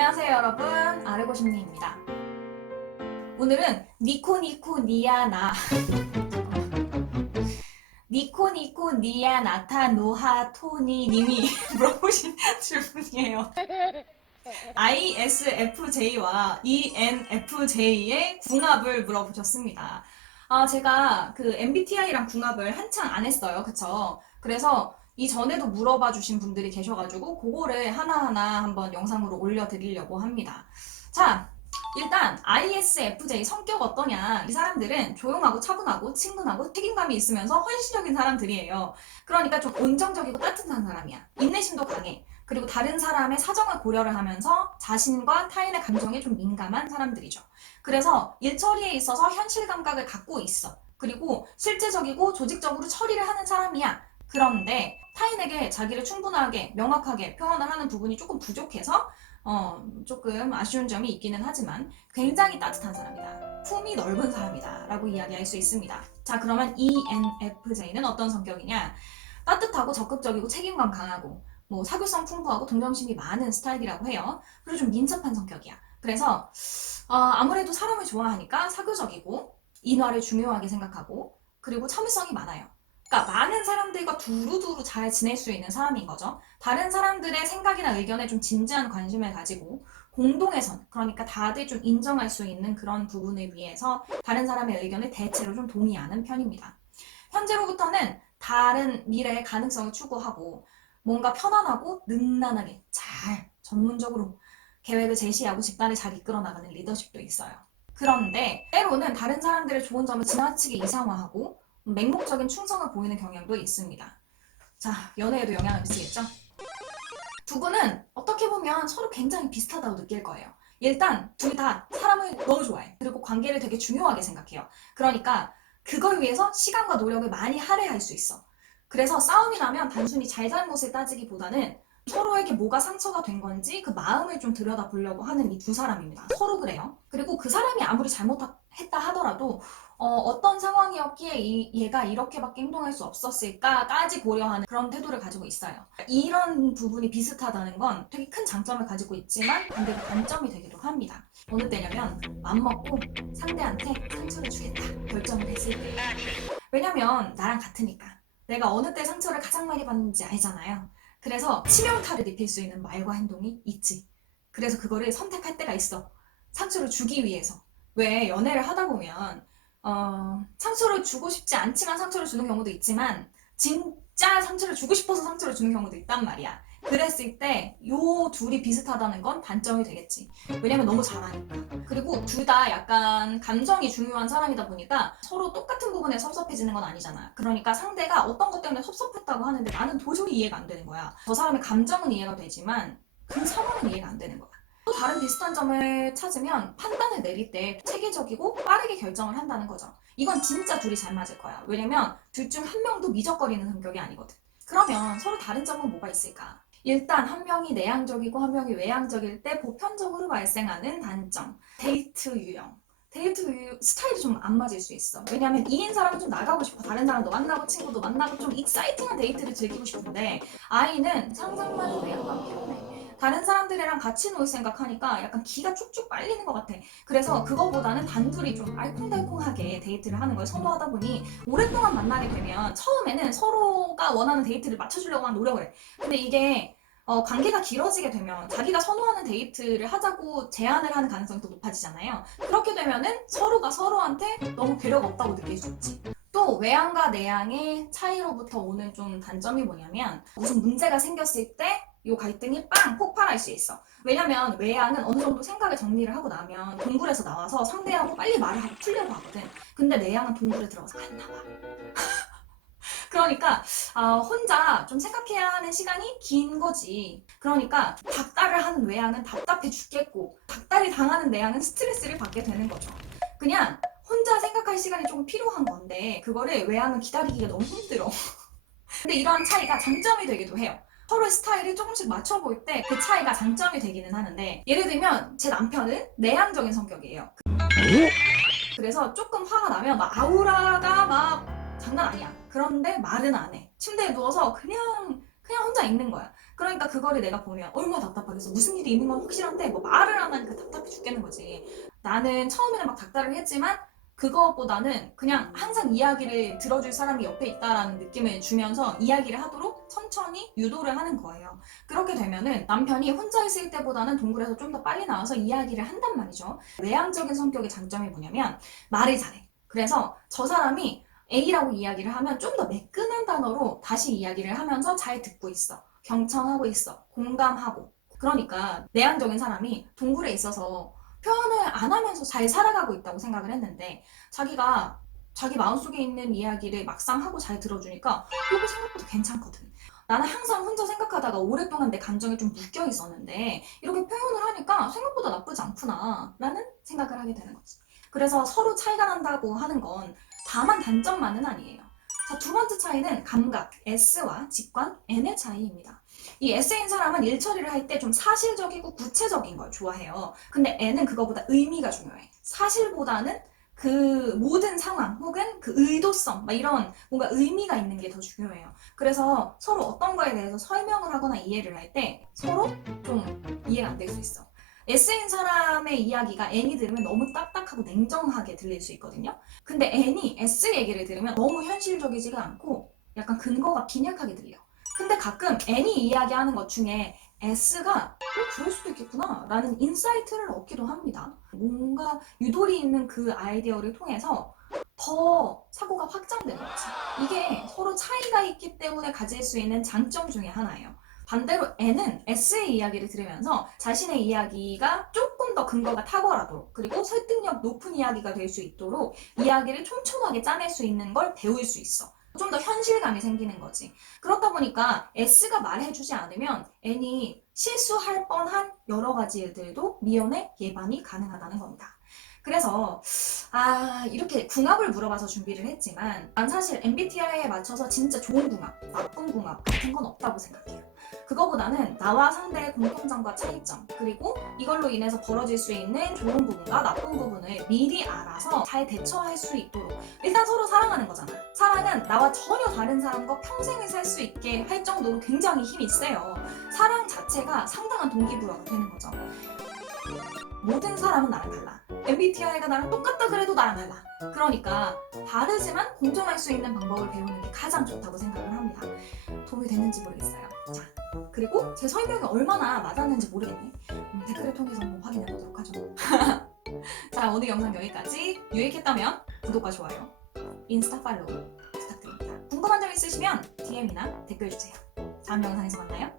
안녕하세요 여러분, 아르고심리입니다. 오늘은 니코니코니아나 니코니코니아 나타 노하 토니 님이 물어보신 질문이에요. ISFJ와 ENFJ의 궁합을 물어보셨습니다. 제가 그 MBTI랑 궁합을 한창 안 했어요. 그쵸? 그래서 이전에도 물어봐 주신 분들이 계셔가지고 그거를 하나하나 한번 영상으로 올려드리려고 합니다. 자, 일단 ISFJ 성격 어떠냐? 이 사람들은 조용하고 차분하고 친근하고 책임감이 있으면서 헌신적인 사람들이에요. 그러니까 좀 온정적이고 따뜻한 사람이야. 인내심도 강해. 그리고 다른 사람의 사정을 고려를 하면서 자신과 타인의 감정에 좀 민감한 사람들이죠. 그래서 일 처리에 있어서 현실 감각을 갖고 있어. 그리고 실제적이고 조직적으로 처리를 하는 사람이야. 그런데 타인에게 자기를 충분하게 명확하게 표현을 하는 부분이 조금 부족해서 조금 아쉬운 점이 있기는 하지만 굉장히 따뜻한 사람이다. 품이 넓은 사람이다. 라고 이야기할 수 있습니다. 자, 그러면 ENFJ는 어떤 성격이냐? 따뜻하고 적극적이고 책임감 강하고 사교성 풍부하고 동정심이 많은 스타일이라고 해요. 그리고 좀 민첩한 성격이야. 그래서 아무래도 사람을 좋아하니까 사교적이고 인화를 중요하게 생각하고 그리고 참을성이 많아요. 그러니까 많은 사람들과 두루두루 잘 지낼 수 있는 사람인 거죠. 다른 사람들의 생각이나 의견에 좀 진지한 관심을 가지고 공동의 선, 그러니까 다들 좀 인정할 수 있는 그런 부분을 위해서 다른 사람의 의견을 대체로 좀 동의하는 편입니다. 현재로부터는 다른 미래의 가능성을 추구하고 뭔가 편안하고 능란하게 잘 전문적으로 계획을 제시하고 집단을 잘 이끌어 나가는 리더십도 있어요. 그런데 때로는 다른 사람들의 좋은 점을 지나치게 이상화하고 맹목적인 충성을 보이는 경향도 있습니다. 자, 연애에도 영향을 미치겠죠? 두 분은 어떻게 보면 서로 굉장히 비슷하다고 느낄 거예요. 일단 둘 다 사람을 너무 좋아해. 그리고 관계를 되게 중요하게 생각해요. 그러니까 그걸 위해서 시간과 노력을 많이 할애할 수 있어. 그래서 싸움이 나면 단순히 잘잘못을 따지기보다는 서로에게 뭐가 상처가 된 건지 그 마음을 좀 들여다보려고 하는 이 두 사람입니다. 서로 그래요. 그리고 그 사람이 아무리 잘못했다 하더라도 어떤 상황이었기에 얘가 이렇게밖에 행동할 수 없었을까까지 고려하는 그런 태도를 가지고 있어요. 이런 부분이 비슷하다는 건 되게 큰 장점을 가지고 있지만 반대로 단점이 되기도 합니다. 어느 때냐면 맘먹고 상대한테 상처를 주겠다 결정을 했을 때. 왜냐면 나랑 같으니까. 내가 어느 때 상처를 가장 많이 받는지 알잖아요. 그래서 치명타를 입힐 수 있는 말과 행동이 있지. 그래서 그거를 선택할 때가 있어. 상처를 주기 위해서. 왜 연애를 하다 보면 상처를 주고 싶지 않지만 상처를 주는 경우도 있지만 진짜 상처를 주고 싶어서 상처를 주는 경우도 있단 말이야. 그랬을 때 요 둘이 비슷하다는 건 단점이 되겠지. 왜냐면 너무 잘하니까. 그리고 둘 다 약간 감정이 중요한 사람이다 보니까 서로 똑같은 부분에 섭섭해지는 건 아니잖아. 그러니까 상대가 어떤 것 때문에 섭섭했다고 하는데 나는 도저히 이해가 안 되는 거야. 저 사람의 감정은 이해가 되지만 그 상황은 이해가 안 되는 거야. 또 다른 비슷한 점을 찾으면 판단을 내릴 때 체계적이고 빠르게 결정을 한다는 거죠. 이건 진짜 둘이 잘 맞을 거야. 왜냐면 둘 중 한 명도 미적거리는 성격이 아니거든. 그러면 서로 다른 점은 뭐가 있을까? 일단 한 명이 내향적이고 한 명이 외향적일 때 보편적으로 발생하는 단점. 데이트 유형. 스타일이 좀 안 맞을 수 있어. 왜냐면 2인 사람은 좀 나가고 싶어. 다른 사람도 만나고 친구도 만나고 좀 익사이팅한 데이트를 즐기고 싶은데 I는 상상만 해도 약간 피곤해. 다른 사람들이랑 같이 놀 생각하니까 약간 기가 쭉쭉 빨리는 것 같아. 그래서 그거보다는 단둘이 좀 알콩달콩하게 데이트를 하는 걸 선호하다 보니 오랫동안 만나게 되면 처음에는 서로가 원하는 데이트를 맞춰주려고 한 노력을 해. 근데 이게 관계가 길어지게 되면 자기가 선호하는 데이트를 하자고 제안을 하는 가능성이 더 높아지잖아요. 그렇게 되면은 서로가 서로한테 너무 배려가 없다고 느낄 수 있지. 또 외향과 내향의 차이로부터 오는 좀 단점이 뭐냐면 무슨 문제가 생겼을 때 이 갈등이 빵 폭발할 수 있어. 왜냐면 외향은 어느 정도 생각을 정리를 하고 나면 동굴에서 나와서 상대하고 빨리 말을 하고 풀려고 하거든. 근데 내향은 동굴에 들어가서 안 나와. 그러니까 혼자 좀 생각해야 하는 시간이 긴 거지. 그러니까 닥달을 하는 외향은 답답해 죽겠고 닥달이 당하는 내향은 스트레스를 받게 되는 거죠. 그냥 혼자 생각할 시간이 조금 필요한 건데 그거를 외향은 기다리기가 너무 힘들어. 근데 이런 차이가 장점이 되기도 해요. 서로의 스타일이 조금씩 맞춰 보일 때 그 차이가 장점이 되기는 하는데 예를 들면 제 남편은 내향적인 성격이에요. 그래서 조금 화가 나면 막 아우라가 막 장난 아니야. 그런데 말은 안 해. 침대에 누워서 그냥 혼자 있는 거야. 그러니까 그거를 내가 보면 얼마나 답답하겠어. 무슨 일이 있는 건 확실한데 뭐 말을 안 하니까 답답해 죽겠는 거지. 나는 처음에는 막 닥달을 했지만 그것보다는 그냥 항상 이야기를 들어줄 사람이 옆에 있다라는 느낌을 주면서 이야기를 하도록 천천히 유도를 하는 거예요. 그렇게 되면은 남편이 혼자 있을 때보다는 동굴에서 좀 더 빨리 나와서 이야기를 한단 말이죠. 외향적인 성격의 장점이 뭐냐면 말을 잘해. 그래서 저 사람이 A라고 이야기를 하면 좀 더 매끈한 단어로 다시 이야기를 하면서 잘 듣고 있어. 경청하고 있어. 공감하고. 그러니까 내향적인 사람이 동굴에 있어서 표현을 안 하면서 잘 살아가고 있다고 생각을 했는데 자기가 자기 마음속에 있는 이야기를 막상 하고 잘 들어주니까 이거 생각보다 괜찮거든. 나는 항상 혼자 생각하다가 오랫동안 내 감정에 좀 묶여 있었는데 이렇게 표현을 하니까 생각보다 나쁘지 않구나 라는 생각을 하게 되는 거지. 그래서 서로 차이가 난다고 하는 건 다만 단점만은 아니에요. 자, 두 번째 차이는 감각, S와 직관, N의 차이입니다. 이 S인 사람은 일 처리를 할 때 좀 사실적이고 구체적인 걸 좋아해요. 근데 N은 그거보다 의미가 중요해. 사실보다는 그 모든 상황 혹은 그 의도성 막 이런 뭔가 의미가 있는 게 더 중요해요. 그래서 서로 어떤 거에 대해서 설명을 하거나 이해를 할 때 서로 좀 이해가 안 될 수 있어. S인 사람의 이야기가 N이 들으면 너무 딱딱하고 냉정하게 들릴 수 있거든요. 근데 N이 S 얘기를 들으면 너무 현실적이지가 않고 약간 근거가 빈약하게 들려. 근데 가끔 N이 이야기하는 것 중에 S가 그럴 수도 있겠구나 라는 인사이트를 얻기도 합니다. 뭔가 유도리 있는 그 아이디어를 통해서 더 사고가 확장되는 거지. 이게 서로 차이가 있기 때문에 가질 수 있는 장점 중에 하나예요. 반대로 N은 S의 이야기를 들으면서 자신의 이야기가 조금 더 근거가 탁월하도록 그리고 설득력 높은 이야기가 될 수 있도록 이야기를 촘촘하게 짜낼 수 있는 걸 배울 수 있어. 좀 더 현실감이 생기는 거지. 그렇다 보니까 S가 말해주지 않으면 N이 실수할 뻔한 여러 가지 일들도 미연에 예방이 가능하다는 겁니다. 그래서 이렇게 궁합을 물어봐서 준비를 했지만 난 사실 MBTI에 맞춰서 진짜 좋은 궁합, 나쁜 궁합 같은 건 없다고 생각해요. 그거보다는 나와 상대의 공통점과 차이점 그리고 이걸로 인해서 벌어질 수 있는 좋은 부분과 나쁜 부분을 미리 알아서 잘 대처할 수 있도록 일단 서로 사랑하는 거잖아. 사랑은 나와 전혀 다른 사람과 평생을 살 수 있게 할 정도로 굉장히 힘이 세요. 사랑 자체가 상당한 동기부여가 되는 거죠. 모든 사람은 나랑 달라. MBTI가 나랑 똑같다 그래도 나랑 달라. 그러니까 다르지만 공존할 수 있는 방법을 배우는 게 가장 좋다고 생각을 합니다. 도움이 됐는지 모르겠어요. 자, 그리고 제 설명이 얼마나 맞았는지 모르겠네. 댓글을 통해서 한번 확인해 보도록 하죠. 자, 오늘 영상 여기까지. 유익했다면 구독과 좋아요, 인스타 팔로우 부탁드립니다. 궁금한 점 있으시면 DM이나 댓글 주세요. 다음 영상에서 만나요.